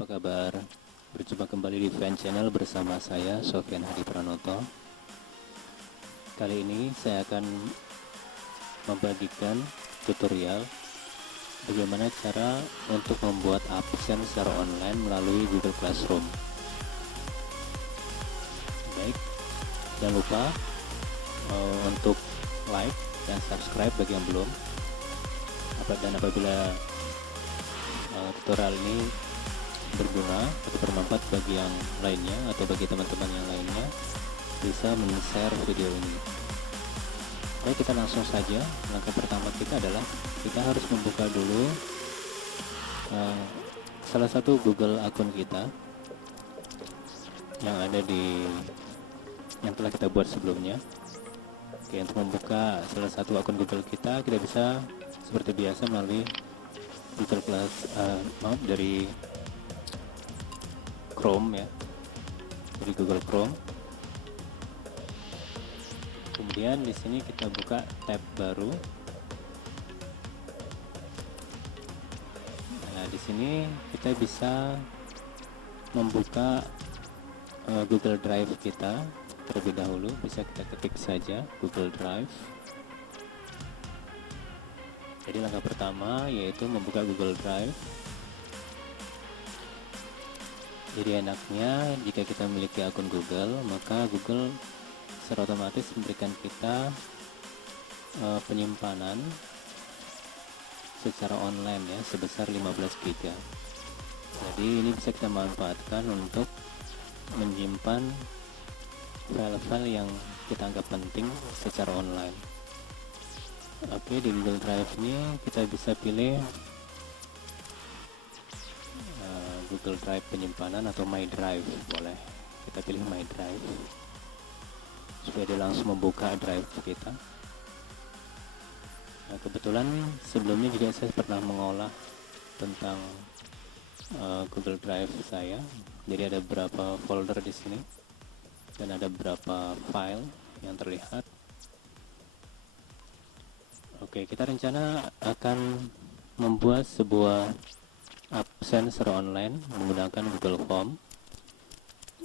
apa kabar? Berjumpa kembali di Fan Channel bersama saya, Sofyan Hadi Pranoto. Kali ini saya akan membagikan tutorial bagaimana cara untuk membuat absen secara online melalui Google Classroom. Baik, jangan lupa untuk like dan subscribe bagi yang belum. Dan apabila tutorial ini berguna atau bermanfaat bagi yang lainnya atau bagi teman-teman yang lainnya, bisa men-share video ini. Baik, kita langsung saja. Langkah pertama kita adalah kita harus membuka dulu salah satu Google akun kita yang ada yang telah kita buat sebelumnya. Oke, untuk membuka salah satu akun Google kita bisa seperti biasa melalui Google dari Chrome ya, dari Google Chrome. Kemudian di sini kita buka tab baru. Nah, di sini kita bisa membuka Google Drive kita terlebih dahulu. Bisa kita ketik saja Google Drive. Jadi langkah pertama yaitu membuka Google Drive. Jadi enaknya jika kita memiliki akun Google, maka Google secara otomatis memberikan kita penyimpanan secara online ya sebesar 15 GB. Jadi ini bisa kita manfaatkan untuk menyimpan file-file yang kita anggap penting secara online. Oke, di Google Drive ini kita bisa pilih Google Drive penyimpanan atau My Drive, boleh kita pilih My Drive supaya dia langsung membuka drive kita. Nah, kebetulan sebelumnya juga saya pernah mengolah tentang Google Drive saya. Jadi ada beberapa folder di sini dan ada beberapa file yang terlihat. Oke, kita rencana akan membuat sebuah absen secara online menggunakan Google Form.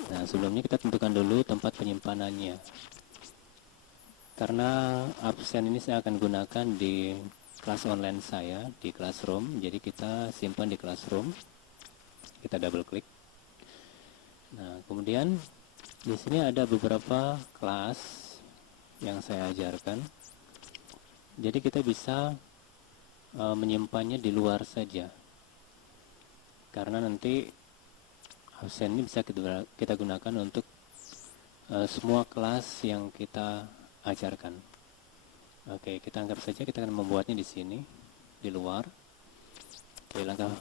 Nah, sebelumnya kita tentukan dulu tempat penyimpanannya. Karena absen ini saya akan gunakan di kelas online saya di Classroom, jadi kita simpan di Classroom. Kita double klik. Nah, kemudian di sini ada beberapa kelas yang saya ajarkan. Jadi kita bisa menyimpannya di luar saja. Karena nanti absen ini bisa kita gunakan untuk semua kelas yang kita ajarkan. Oke, kita anggap saja kita akan membuatnya di sini, di luar. Oke, langkah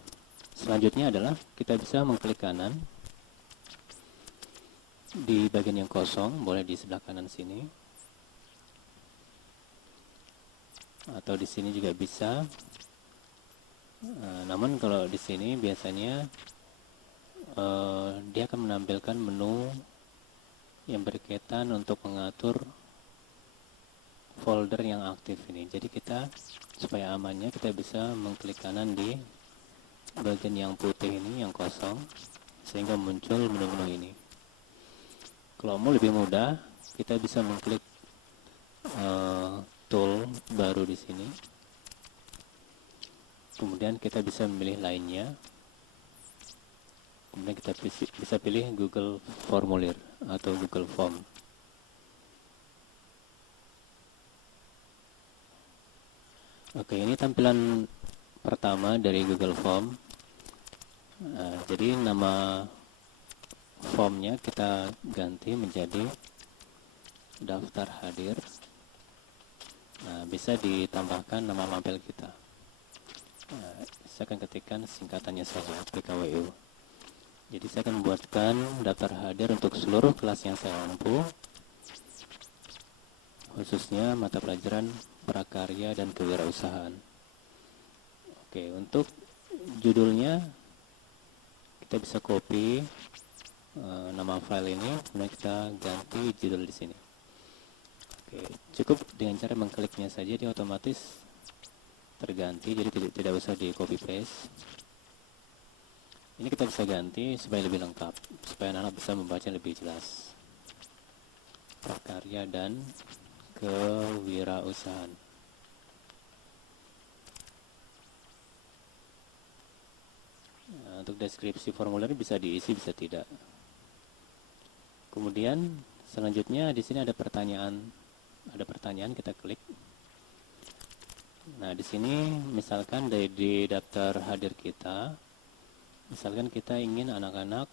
selanjutnya adalah kita bisa mengklik kanan di bagian yang kosong, boleh di sebelah kanan sini, atau di sini juga bisa. Namun kalau di sini biasanya dia akan menampilkan menu yang berkaitan untuk mengatur folder yang aktif ini. Jadi kita supaya amannya kita bisa mengklik kanan di bagian yang putih ini, yang kosong, sehingga muncul menu-menu ini. Kalau mau lebih mudah, kita bisa mengklik tool baru di sini. Kemudian kita bisa memilih lainnya. Kemudian kita bisa pilih Google Formulir atau Google Form. Oke, ini tampilan pertama dari Google Form. Jadi nama formnya kita ganti menjadi daftar hadir. Nah, bisa ditambahkan nama mampir kita. Saya akan ketikkan singkatannya saja, PKWU. Jadi saya akan membuatkan daftar hadir untuk seluruh kelas yang saya mampu, khususnya mata pelajaran prakarya dan kewirausahaan. Oke, untuk judulnya kita bisa copy nama file ini, kemudian kita ganti judul di sini. Oke, cukup dengan cara mengkliknya saja, dia otomatis terganti, jadi tidak usah di copy paste. Ini kita bisa ganti supaya lebih lengkap, supaya anak-anak bisa membaca lebih jelas. Prakarya dan kewirausahaan. Nah, untuk deskripsi formulir bisa diisi, bisa tidak. Kemudian selanjutnya di sini ada pertanyaan. Ada pertanyaan, kita klik. Nah, di sini misalkan di daftar hadir kita, misalkan kita ingin anak-anak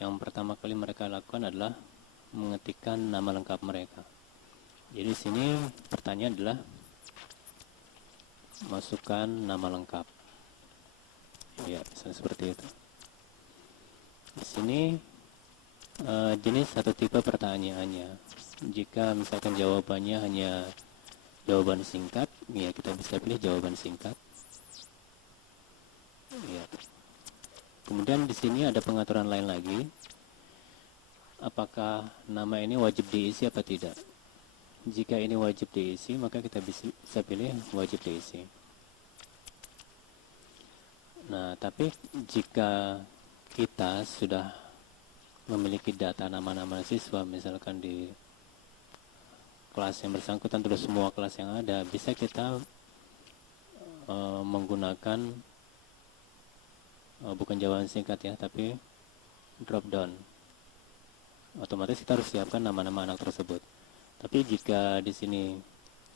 yang pertama kali mereka lakukan adalah mengetikkan nama lengkap mereka. Jadi di sini pertanyaan adalah masukkan nama lengkap. Ya, misalnya seperti itu. Di sini jenis atau tipe pertanyaannya. Jika misalkan jawabannya hanya jawaban singkat, ya kita bisa pilih jawaban singkat. Ya. Kemudian di sini ada pengaturan lain lagi. Apakah nama ini wajib diisi apa tidak? Jika ini wajib diisi, maka kita bisa pilih wajib diisi. Nah, tapi jika kita sudah memiliki data nama-nama siswa, misalkan di kelas yang bersangkutan terus semua kelas yang ada, bisa kita menggunakan bukan jawaban singkat ya, tapi drop down. Otomatis kita harus siapkan nama-nama anak tersebut. Tapi jika di sini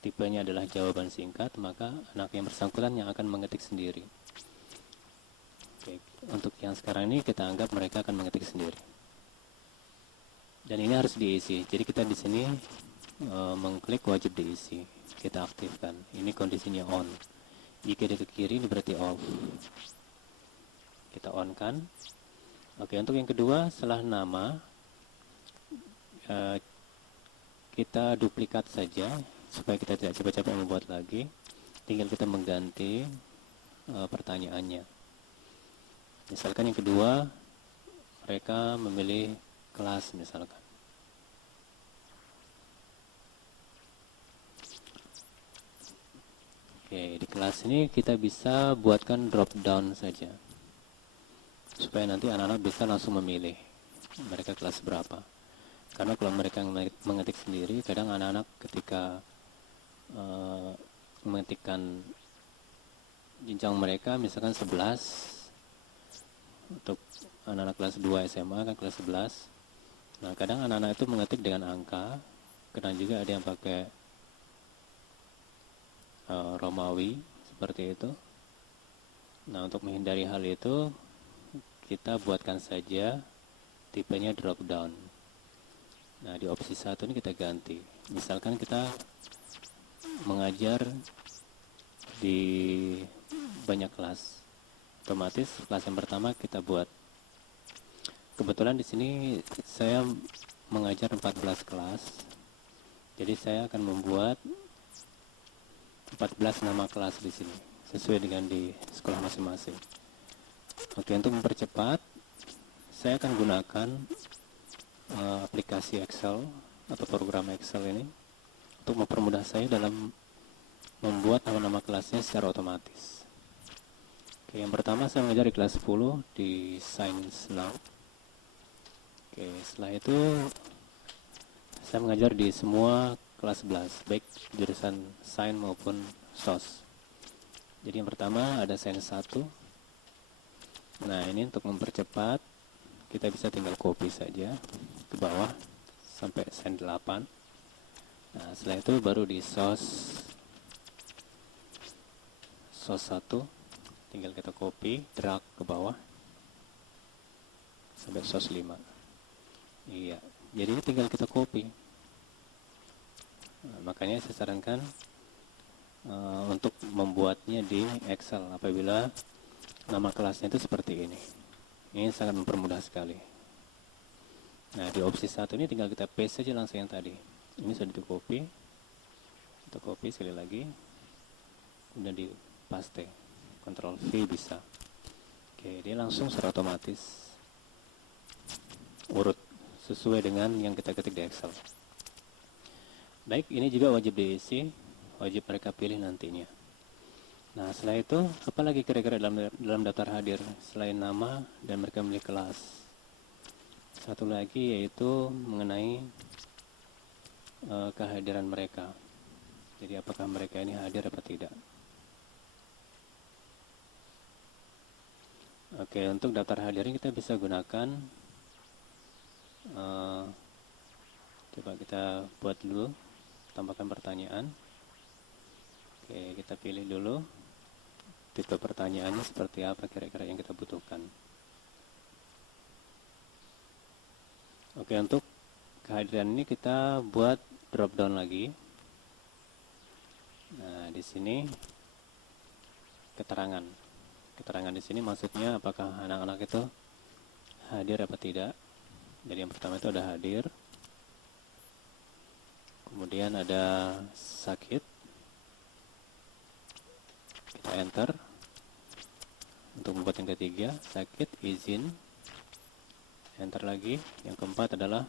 tipenya adalah jawaban singkat, maka anak yang bersangkutan yang akan mengetik sendiri. Oke, untuk yang sekarang ini kita anggap mereka akan mengetik sendiri. Dan ini harus diisi. Jadi kita di sini mengklik wajib diisi. Kita aktifkan. Ini kondisinya on. Jika dia ke kiri ini berarti off. Kita on kan. Oke, untuk yang kedua setelah nama kita duplikat saja supaya kita tidak capek-capek membuat lagi. Tinggal kita mengganti pertanyaannya. Misalkan yang kedua mereka memilih kelas misalkan. Oke, di kelas ini kita bisa buatkan drop down saja. Supaya nanti anak-anak bisa langsung memilih mereka kelas berapa. Karena kalau mereka mengetik sendiri, kadang anak-anak ketika mengetikkan jenjang mereka misalkan 11, untuk anak-anak kelas 2 SMA kan kelas 11. Nah, kadang anak-anak itu mengetik dengan angka, kadang juga ada yang pakai Romawi seperti itu. Nah, untuk menghindari hal itu kita buatkan saja tipenya drop down. Nah, di opsi 1 ini kita ganti. Misalkan kita mengajar di banyak kelas, otomatis kelas yang pertama kita buat. Kebetulan di sini saya mengajar 14 kelas. Jadi saya akan membuat 14 nama kelas di sini sesuai dengan di sekolah masing-masing. Oke, untuk mempercepat saya akan gunakan aplikasi Excel atau program Excel ini untuk mempermudah saya dalam membuat nama-nama kelasnya secara otomatis. Oke, yang pertama saya mengajar di kelas 10 di Science Now. Oke, setelah itu saya mengajar di semua kelas 11, baik jurusan Sains maupun SOS. Jadi yang pertama ada Sains 1. Nah, ini untuk mempercepat kita bisa tinggal copy saja ke bawah sampai Sains 8. Nah, setelah itu baru di SOS 1 tinggal kita copy, drag ke bawah sampai SOS 5. Iya, jadi ini tinggal kita copy. Nah, makanya saya sarankan untuk membuatnya di Excel apabila nama kelasnya itu seperti ini. Ini sangat mempermudah sekali. Nah, di opsi 1 ini tinggal kita paste saja langsung yang tadi. Ini sudah di copy. Kita copy sekali lagi. Kemudian di paste. Ctrl V bisa. Oke, dia langsung secara otomatis urut sesuai dengan yang kita ketik di Excel. Baik, ini juga wajib diisi, wajib mereka pilih nantinya. Nah, setelah itu, apa lagi kira-kira dalam daftar hadir selain nama dan mereka memilih kelas? Satu lagi yaitu mengenai kehadiran mereka. Jadi apakah mereka ini hadir atau tidak? Oke, untuk daftar hadir kita bisa gunakan, coba kita buat dulu, tambahkan pertanyaan. Oke, kita pilih dulu tipe pertanyaannya seperti apa kira-kira yang kita butuhkan. Oke, untuk kehadiran ini kita buat drop down lagi. Nah, di sini keterangan. Keterangan di sini maksudnya apakah anak-anak itu hadir apa tidak. Jadi yang pertama itu ada hadir. Kemudian ada sakit. Kita enter. Untuk membuat yang ketiga, sakit, izin. Enter lagi. Yang keempat adalah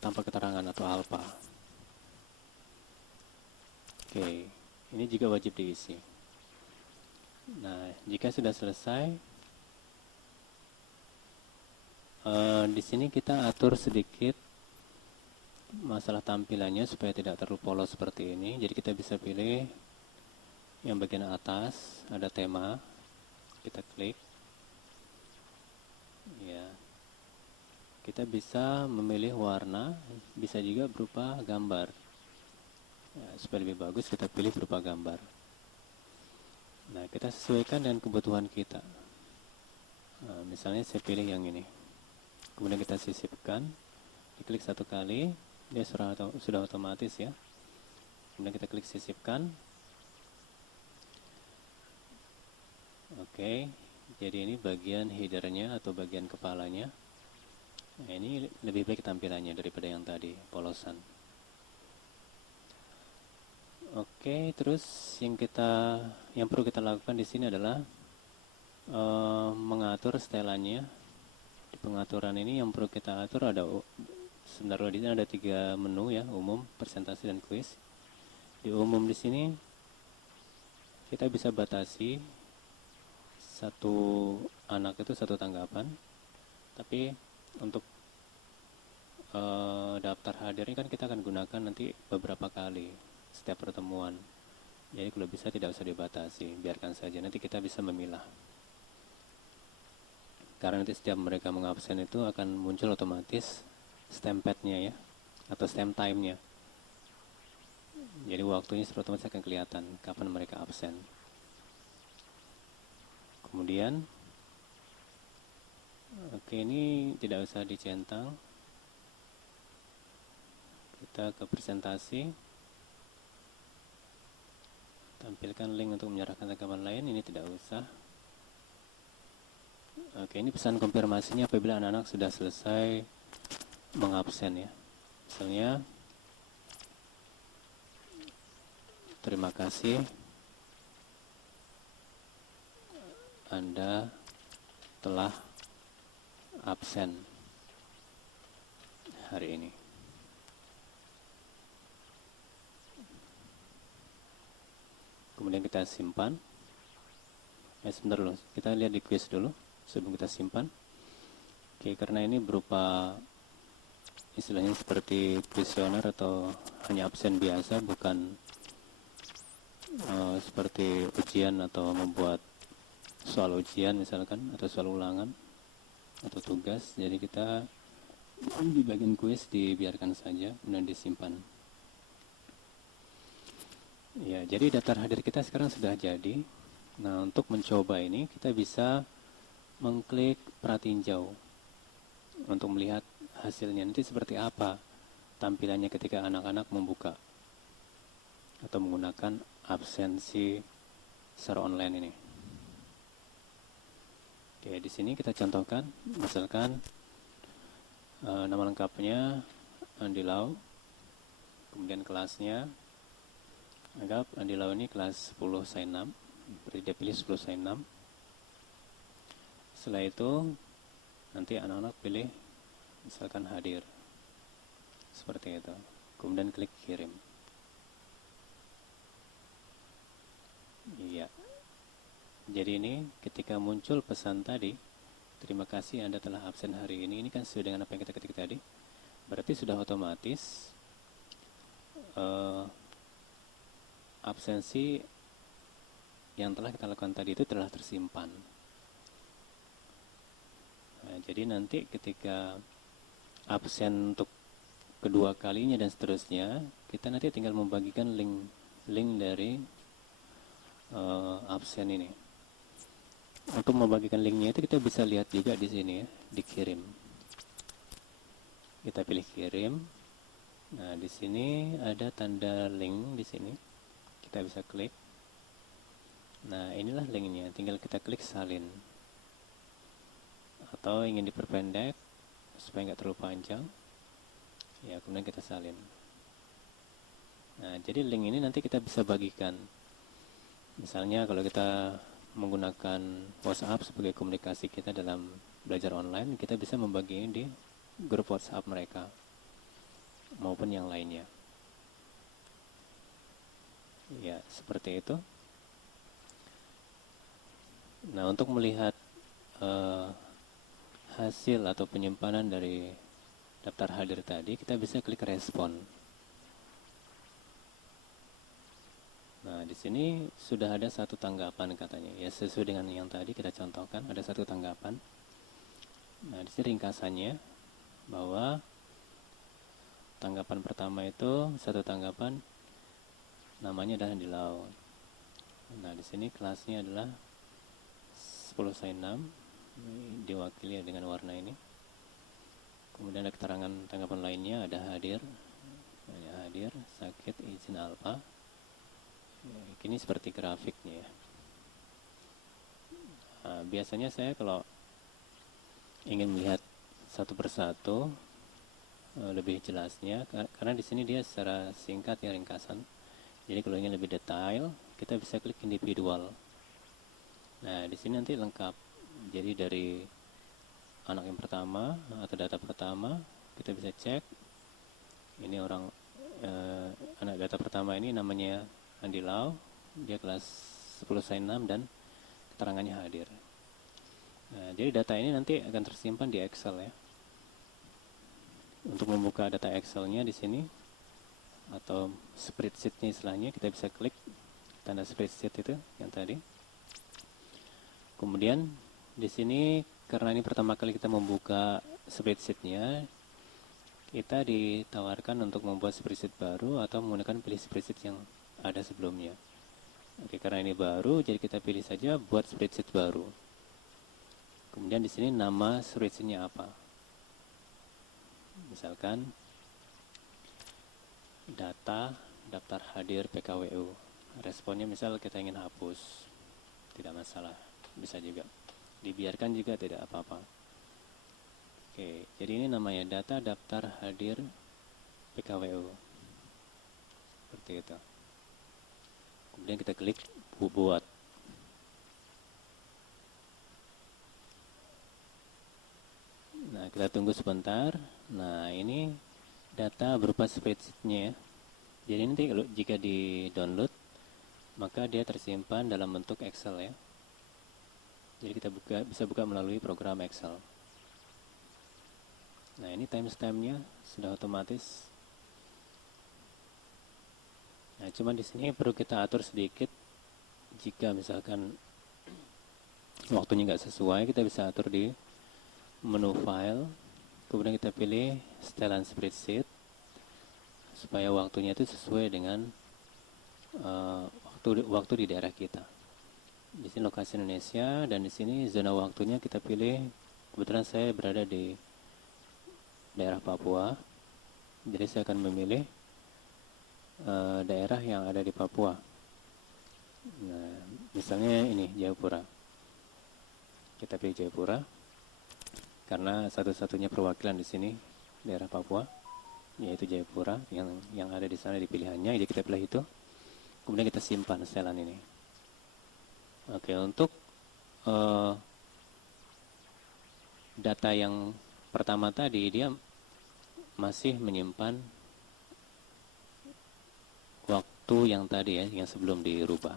tanpa keterangan atau alpha. Oke, ini juga wajib diisi. Nah, jika sudah selesai, di sini kita atur sedikit masalah tampilannya supaya tidak terlalu polos seperti ini. Jadi kita bisa pilih yang bagian atas, ada tema, kita klik. Ya, kita bisa memilih warna, bisa juga berupa gambar. Ya, supaya lebih bagus kita pilih berupa gambar. Nah, kita sesuaikan dengan kebutuhan kita. Nah, misalnya saya pilih yang ini. Kemudian kita sisipkan, diklik satu kali, dia sudah otomatis ya. Kemudian kita klik sisipkan. Oke, jadi ini bagian headernya atau bagian kepalanya. Nah, ini lebih baik tampilannya daripada yang tadi, polosan. Oke, terus yang perlu kita lakukan di sini adalah mengatur setelannya. Di pengaturan ini yang perlu kita atur sebenarnya di sini ada 3 menu ya, umum, presentasi dan quiz. Di umum di sini kita bisa batasi satu anak itu satu tanggapan. Tapi untuk daftar hadir ini kan kita akan gunakan nanti beberapa kali setiap pertemuan. Jadi kalau bisa tidak usah dibatasi, biarkan saja, nanti kita bisa memilah. Karena nanti setiap mereka mengabsen itu akan muncul otomatis stamp pad-nya ya, atau stamp time-nya. Jadi waktunya otomatis akan kelihatan kapan mereka absen. Kemudian, oke, ini tidak usah dicentang. Kita ke presentasi. Tampilkan link untuk menyerahkan tanggapan lain, ini tidak usah. Oke, ini pesan konfirmasinya apabila anak-anak sudah selesai mengabsen ya. Misalnya, terima kasih Anda telah absen hari ini. Kemudian kita simpan. Sebentar dulu, kita lihat di quiz dulu sebelum kita simpan. Oke, karena ini berupa istilahnya seperti kuesioner atau hanya absen biasa, bukan seperti ujian atau membuat soal ujian misalkan, atau soal ulangan atau tugas. Jadi kita di bagian kuis dibiarkan saja, kemudian disimpan. Ya, jadi daftar hadir kita sekarang sudah jadi. Nah, untuk mencoba ini kita bisa mengklik pratinjau untuk melihat hasilnya nanti seperti apa tampilannya ketika anak-anak membuka atau menggunakan absensi secara online ini. Oke, di sini kita contohkan, misalkan nama lengkapnya Andi Lau, kemudian kelasnya, anggap Andi Lau ini kelas 10 sains 6, berarti dia pilih 10 sains 6. Setelah itu nanti anak-anak pilih misalkan hadir, seperti itu, kemudian klik kirim. Iya. Jadi ini ketika muncul pesan tadi, terima kasih Anda telah absen hari ini kan sesuai dengan apa yang kita ketik tadi. Berarti sudah otomatis eh, absensi yang telah kita lakukan tadi itu telah tersimpan. Nah, jadi nanti ketika absen untuk kedua kalinya dan seterusnya, kita nanti tinggal membagikan link dari absen ini. Untuk membagikan linknya itu kita bisa lihat juga di sini ya, dikirim. Kita pilih kirim. Nah, di sini ada tanda link di sini. Kita bisa klik. Nah, inilah linknya. Tinggal kita klik salin. Atau ingin diperpendek supaya nggak terlalu panjang, ya kemudian kita salin. Nah, jadi link ini nanti kita bisa bagikan. Misalnya kalau kita menggunakan WhatsApp sebagai komunikasi kita dalam belajar online, kita bisa membagi ini di grup WhatsApp mereka maupun yang lainnya. Ya, seperti itu. Nah, untuk melihat hasil atau penyimpanan dari daftar hadir tadi, kita bisa klik respon. Nah, di sini sudah ada satu tanggapan katanya. Ya, sesuai dengan yang tadi kita contohkan, ada satu tanggapan. Nah, di sini ringkasannya bahwa tanggapan pertama itu satu tanggapan namanya adalah Dilau. Nah, di sini kelasnya adalah 10/6 diwakili dengan warna ini. Kemudian ada keterangan tanggapan lainnya, ada hadir, sakit, izin alfa. Ini seperti grafiknya ya. Nah, biasanya saya kalau ingin melihat satu persatu lebih jelasnya, karena di sini dia secara singkat ya, ringkasan. Jadi kalau ingin lebih detail, kita bisa klik individual. Nah, di sini nanti lengkap. Jadi dari anak yang pertama atau data pertama, kita bisa cek. Ini orang anak data pertama ini namanya Andi Lau, dia kelas 10/6 dan keterangannya hadir. Nah, jadi data ini nanti akan tersimpan di Excel ya. Untuk membuka data Excel-nya di sini atau spreadsheet-nya istilahnya, kita bisa klik tanda spreadsheet itu yang tadi. Kemudian di sini karena ini pertama kali kita membuka spreadsheet-nya, kita ditawarkan untuk membuat spreadsheet baru atau menggunakan pilih spreadsheet yang ada sebelumnya. Oke, karena ini baru, jadi kita pilih saja buat spreadsheet baru. Kemudian di sini nama spreadsheet-nya apa? Misalkan data daftar hadir PKWU. Responnya misal kita ingin hapus, tidak masalah, bisa juga. Dibiarkan juga tidak apa-apa. Oke, jadi ini namanya data daftar hadir PKWU. Seperti itu. Kemudian kita klik buat. Nah, kita tunggu sebentar. Nah, ini data berupa spreadsheet-nya ya. Jadi nanti kalau jika di-download, maka dia tersimpan dalam bentuk Excel ya. Jadi kita bisa buka melalui program Excel. Nah, ini timestamp-nya sudah otomatis. Nah, cuma di sini perlu kita atur sedikit. Jika misalkan waktunya nggak sesuai, kita bisa atur di menu file. Kemudian kita pilih setelan spreadsheet supaya waktunya itu sesuai dengan waktu di daerah kita. Di sini lokasi Indonesia dan di sini zona waktunya kita pilih. Kebetulan saya berada di daerah Papua, jadi saya akan memilih daerah yang ada di Papua. Nah, misalnya ini Jayapura. Kita pilih Jayapura karena satu-satunya perwakilan di sini daerah Papua, yaitu Jayapura yang ada di sana di pilihannya. Jadi kita pilih itu. Kemudian kita simpan setelan ini. Oke, untuk data yang pertama tadi dia masih menyimpan waktu yang tadi ya, yang sebelum dirubah.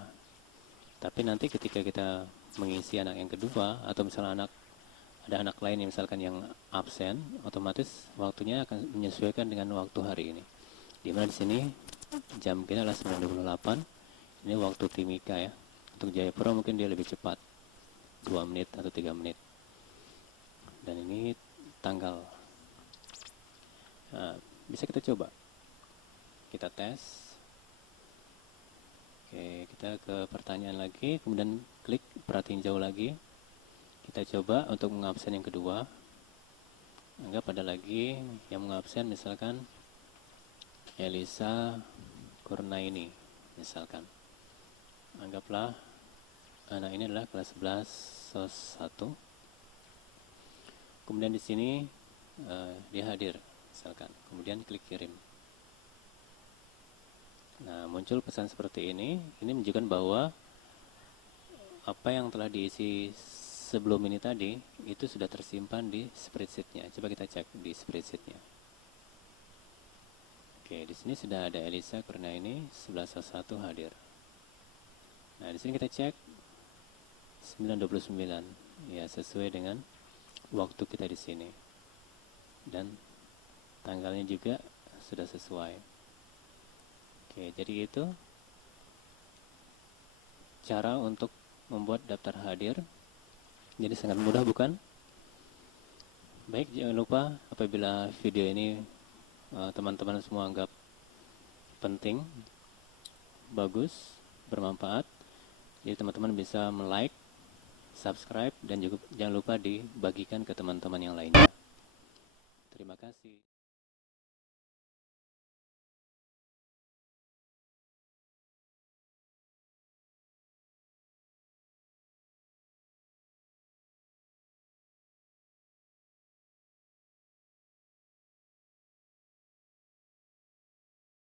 Tapi nanti ketika kita mengisi anak yang kedua, atau misalnya ada anak lain yang misalkan yang absen, otomatis waktunya akan menyesuaikan dengan waktu hari ini. Dimana di sini jam kita adalah 9.28. Ini waktu Timika ya. Untuk Jayapura mungkin dia lebih cepat, 2 menit atau 3 menit. Dan ini tanggal. Nah, bisa kita coba. Kita tes. Oke, kita ke pertanyaan lagi, kemudian klik perhatiin jauh lagi. Kita coba untuk mengabsen yang kedua. Anggap ada lagi yang mengabsen, misalkan Elisa Kurnaini, misalkan. Anggaplah anak ini adalah kelas 11 SOS 1. Kemudian di sini dia hadir, misalkan. Kemudian klik kirim. Nah, muncul pesan seperti ini. Ini menunjukkan bahwa apa yang telah diisi sebelum ini tadi itu sudah tersimpan di spreadsheet-nya. Coba kita cek di spreadsheet-nya. Oke, di sini sudah ada Elisa karena ini 11.1 hadir. Nah, di sini kita cek 9.29. Ya, sesuai dengan waktu kita di sini. Dan tanggalnya juga sudah sesuai. Oke, jadi itu cara untuk membuat daftar hadir. Jadi sangat mudah, bukan? Baik, jangan lupa apabila video ini teman-teman semua anggap penting, bagus, bermanfaat, jadi teman-teman bisa like, subscribe, dan juga jangan lupa dibagikan ke teman-teman yang lainnya. Terima kasih.